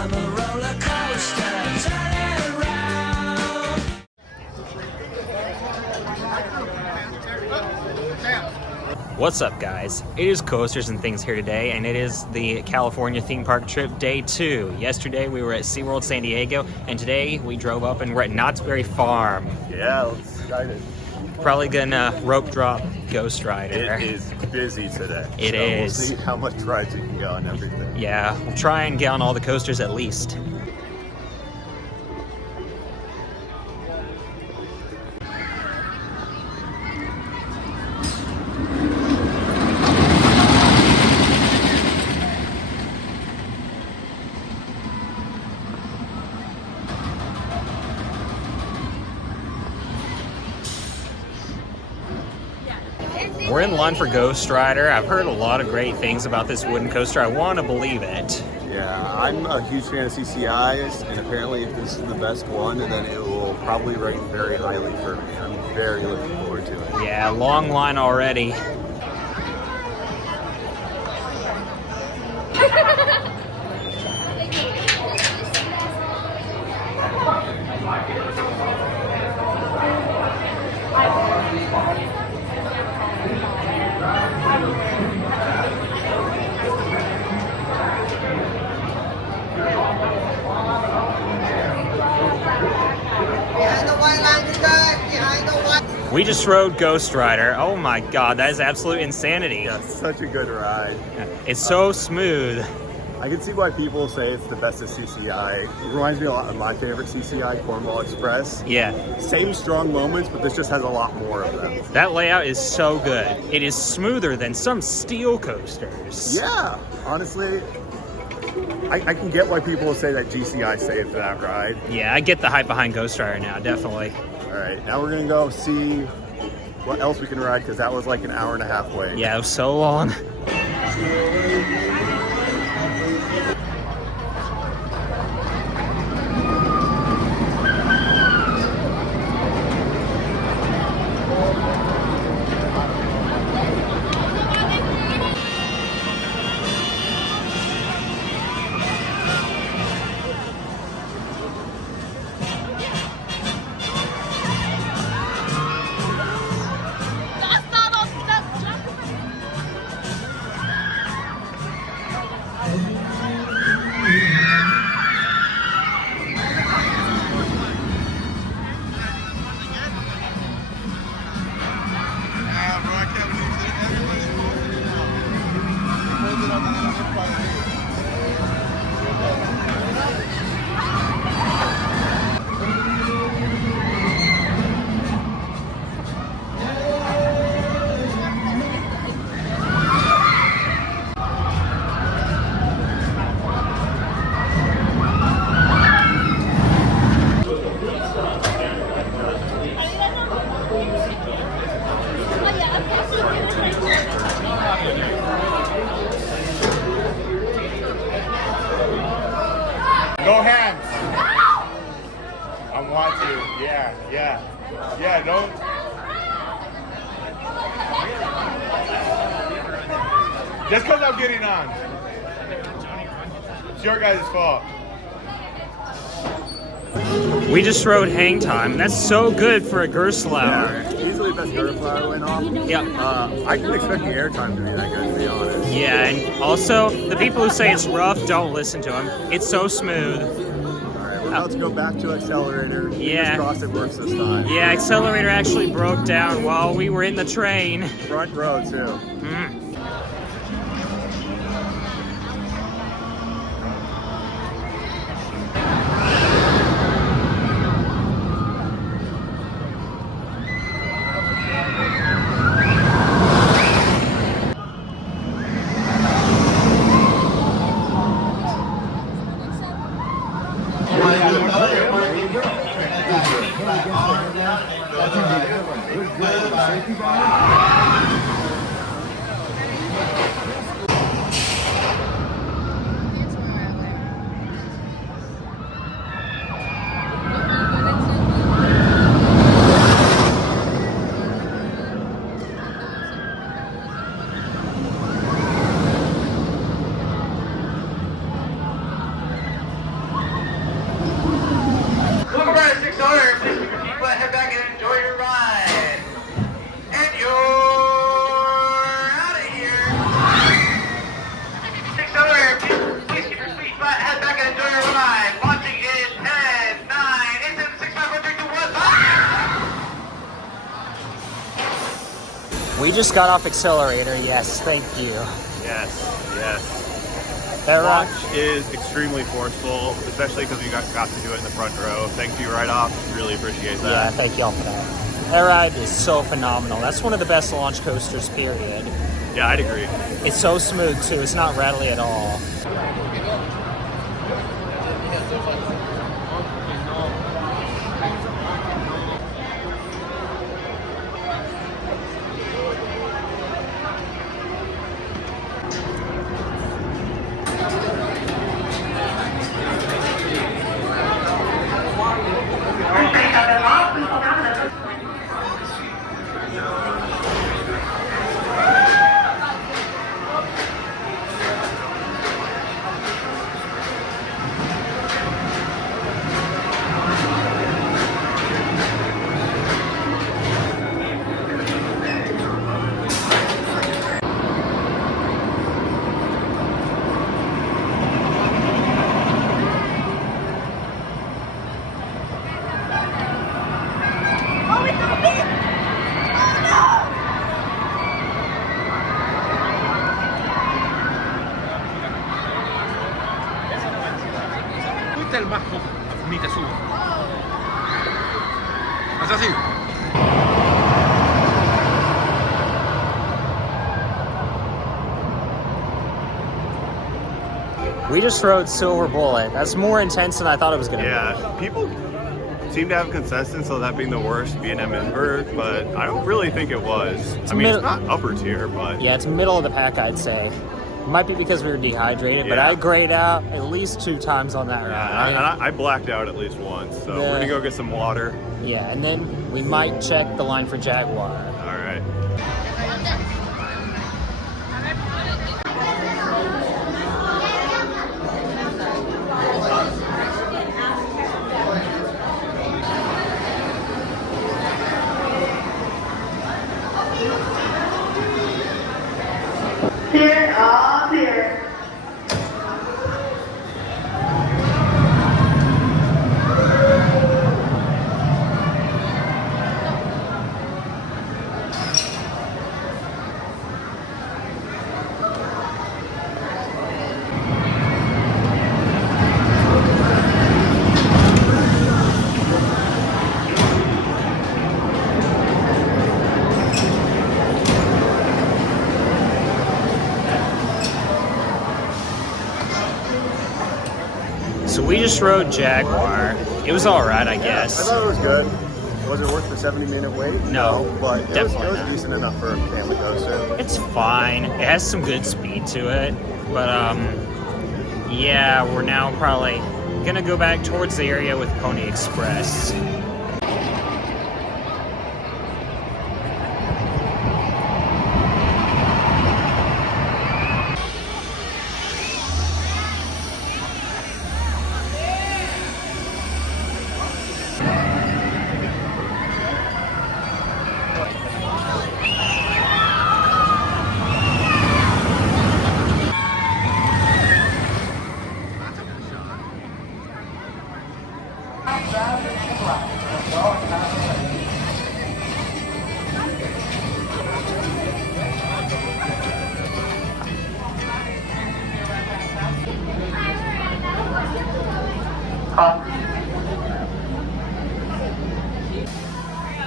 I'm a roller coaster, turning around. What's up, guys? It is Coasters and Things here today, and it is the California theme park trip day 2. Yesterday we were at SeaWorld San Diego, and today we drove up and we're at Knott's Berry Farm. Yeah, let's excited. Probably gonna rope drop Ghost Rider. It is busy today. It is. We'll see how much rides you can go and everything. Yeah, we'll try and get on all the coasters at least. We're in line for Ghost Rider. I've heard a lot of great things about this wooden coaster. I want to believe it. Yeah, I'm a huge fan of CCIs, and apparently if this is the best one, then it will probably rank very highly for me. I'm very looking forward to it. Yeah, long line already. We just rode Ghost Rider. Oh my god, that is absolute insanity. Yeah, such a good ride. It's so smooth. I can see why people say it's the best of CCI. It reminds me a lot of my favorite CCI, Cornwall Express. Yeah. Same strong moments, but this just has a lot more of them. That layout is so good. It is smoother than some steel coasters. Yeah, honestly, I can get why people say that GCI saved that ride. Yeah, I get the hype behind Ghost Rider now, definitely. All right, now we're gonna go see what else we can ride, because that was like an hour and a half wait. Yeah, it was so long. No hands. I want to. Yeah, don't. Just because I'm getting on. It's your guys' fault. We just rode Hang Time. That's so good for a Gerstlauer. Yeah, easily the best Gerstlauer went off. Yeah. I didn't expect the airtime to be that good, to be honest. Yeah, and also, the people who say it's rough, don't listen to them. It's so smooth. Alright, we're about to go back to Accelerator. Yeah. Fingers crossed it works this time. Yeah, Accelerator actually broke down while we were in the train. Front row, too. We just got off Accelerator. Yes, thank you. Yes, yes. That Launch is extremely forceful, especially because we got to do it in the front row. Thank you right off. Really appreciate Yeah, that. thank y'all for that. That ride is so phenomenal. That's one of the best launch coasters, period. Yeah, I'd agree. It's so smooth, too. It's not rattly at all. El bajo, ni te subo. ¿Es así? We just rode Silver Bullet. That's more intense than I thought it was going to Yeah, people seem to have consensus of that being the worst B&M invert, but I don't really think it was. I mean, it's not upper tier, but... be. Yeah, it's middle of the pack, I'd say. It might be because we were dehydrated, but Yeah. I grayed out at least 2 times on that ride. I blacked out at least once, so we're gonna go get some water. Yeah, and then we might check the line for Jaguar. All right. Clear, all clear. So we just rode Jaguar. It was all right, I I guess. thought it was good. Was it worth the 70-minute wait? No, but it was definitely not. decent enough for a family coaster. It's fine. It has some good speed to it, but yeah, we're now probably gonna go back towards the area with Pony Express.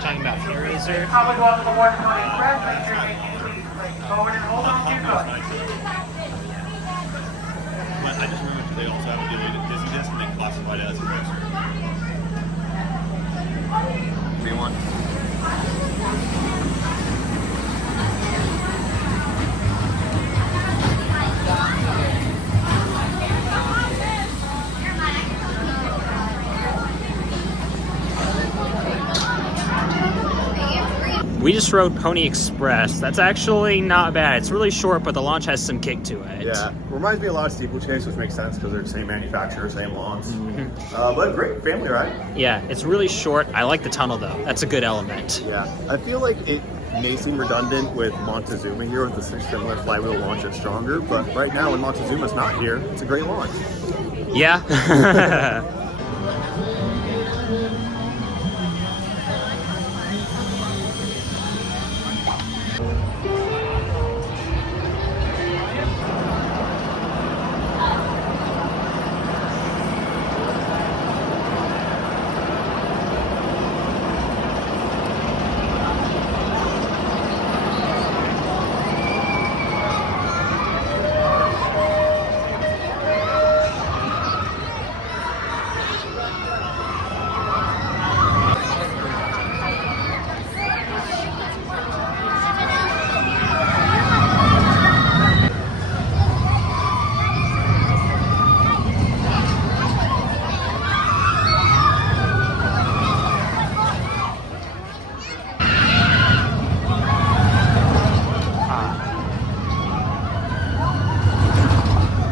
Talking about Hairzor. Public welcome aboard Pony Express. Make sure you please forward and hold on to your foot. I just remember they also have a dealing dizziness and they classify it as a coaster. Do you want? We just rode Pony Express. That's actually not bad. It's really short, but the launch has some kick to it. Yeah, reminds me a lot of Steeplechase, which makes sense because they're the same manufacturer, same lawns. But great family ride. Yeah, it's really short. I like the tunnel though. That's a good element. Yeah, I feel like it may seem redundant with Montezuma here with the similar flywheel launch at Stronger, but right now when Montezuma's not here, it's a great launch. Yeah.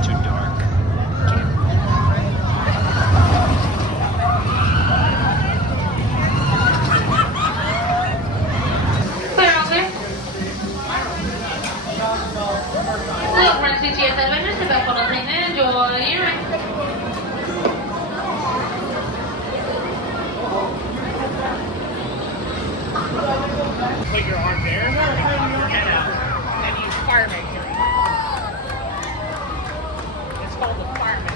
Too dark. Put your arm there, and pop your head out, and use fireman theory. It's called the fireman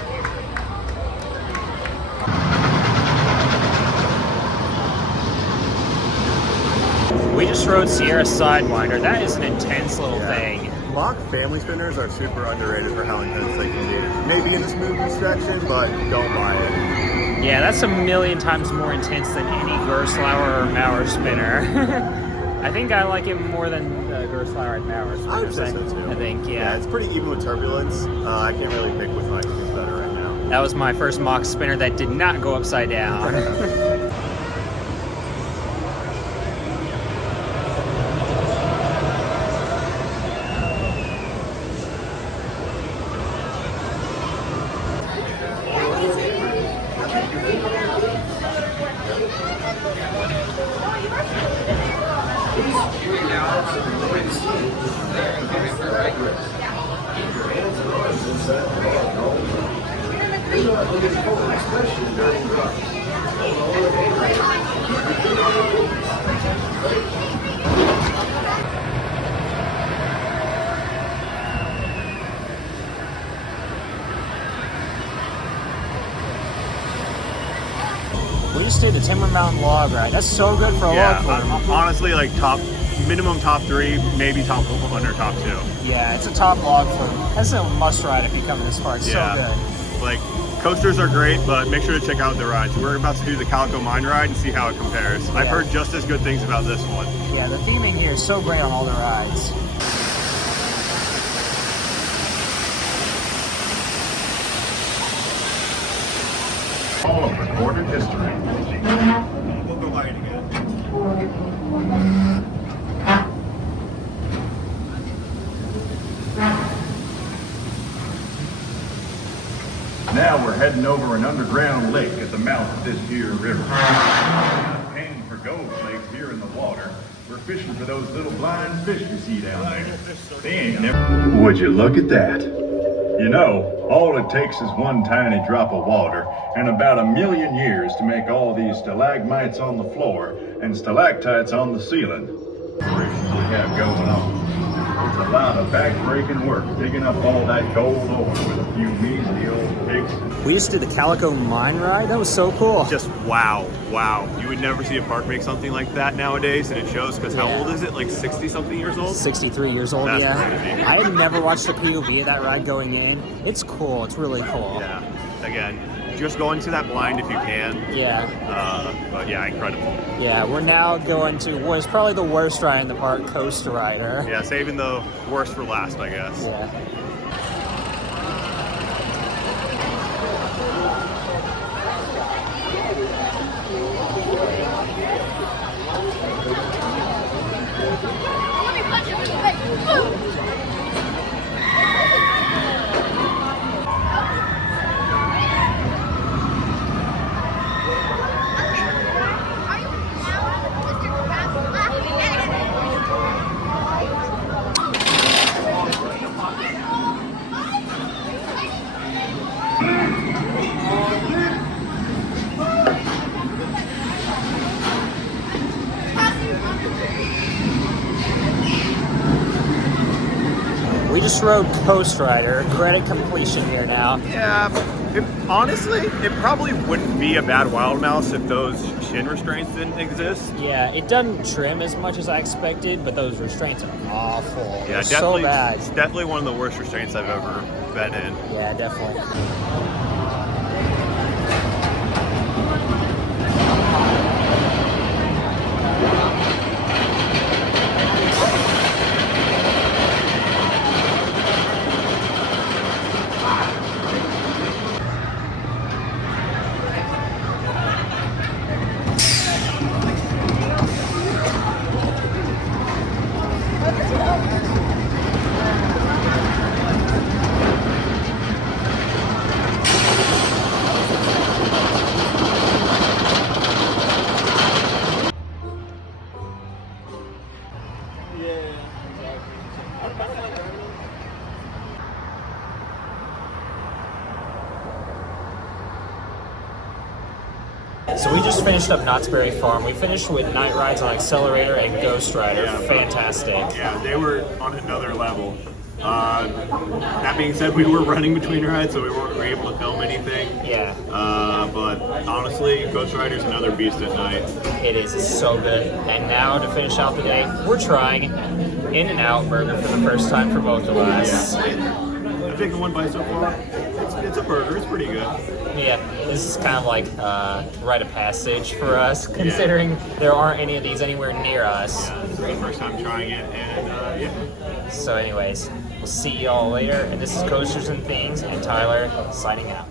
theory. We just rode Sierra Sidewinder. That is an intense little thing. Mock family spinners are super underrated for how intense they can be. Maybe in this movie section, but don't buy it. Yeah, that's a million times more intense than any Gerstlauer or Maurer spinner. I think I like it more than Gerstlauer and Maurer spinner. I would say so too. I think, Yeah, it's pretty even with turbulence. I can't really pick which one I think is better right now. That was my first mock spinner that did not go upside down. We just did the Timber Mountain log ride. That's so good for a log flume. Honestly, like minimum top 3, maybe top 1 or top 2. Yeah, it's a top log flume. That's a must ride if you come this far. It's so good. Like, coasters are great, but make sure to check out the rides. We're about to do the Calico Mine ride and see how it compares. I've heard just as good things about this one. Yeah, the theming here is so great on all the rides. All of recorded history. We'll go by it again. Now we're heading over an underground lake at the mouth of this here river. We're not paying for gold flakes here in the water. We're fishing for those little blind fish you see down there. They ain't never... Would you look at that? You know, all it takes is one tiny drop of water and about 1 million years to make all these stalagmites on the floor and stalactites on the ceiling. We have going on. It's a lot of back-breaking work digging up all that gold ore with a few measly old pigs. We just did the Calico Mine ride. That was so cool. Just wow. You would never see a park make something like that nowadays, and it shows because how old is it? Like 60-something years old? 63 years old, That's yeah. crazy. I had never watched the POV of that ride going in. It's cool. It's really cool. Yeah. Again, just go into that blind if you can. Yeah. But yeah, incredible. Yeah, we're now going to what is probably the worst ride in the park, Coast Rider. Yeah, saving the worst for last, I guess. Yeah. just rode Coast Rider, credit completion here now. Yeah, honestly, it probably wouldn't be a bad wild mouse if those shin restraints didn't exist. Yeah, it doesn't trim as much as I expected, but those restraints are awful. Yeah, They're definitely. so bad. It's definitely one of the worst restraints I've ever been in. Yeah, definitely. So we just finished up Knott's Berry Farm. We finished with night rides on Accelerator and Ghost Rider. Yeah, Fantastic. Yeah, they were on another level. That being said, we were running between rides, so we weren't able to film anything. Yeah. But honestly, Ghost Rider's another beast at night. It is. It's so good. And now to finish out the day, we're trying In-N-Out Burger for the first time for both of us. I've taken one bite so far. It's a burger. It's pretty good. Yeah, this is kind of like rite of passage for us, considering there aren't any of these anywhere near us. Yeah, this is the first time trying it, and yeah. So anyways, we'll see y'all later. And this is Coasters and Things, and Tyler signing out.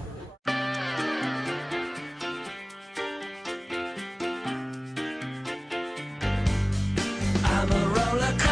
I'm a roller coaster.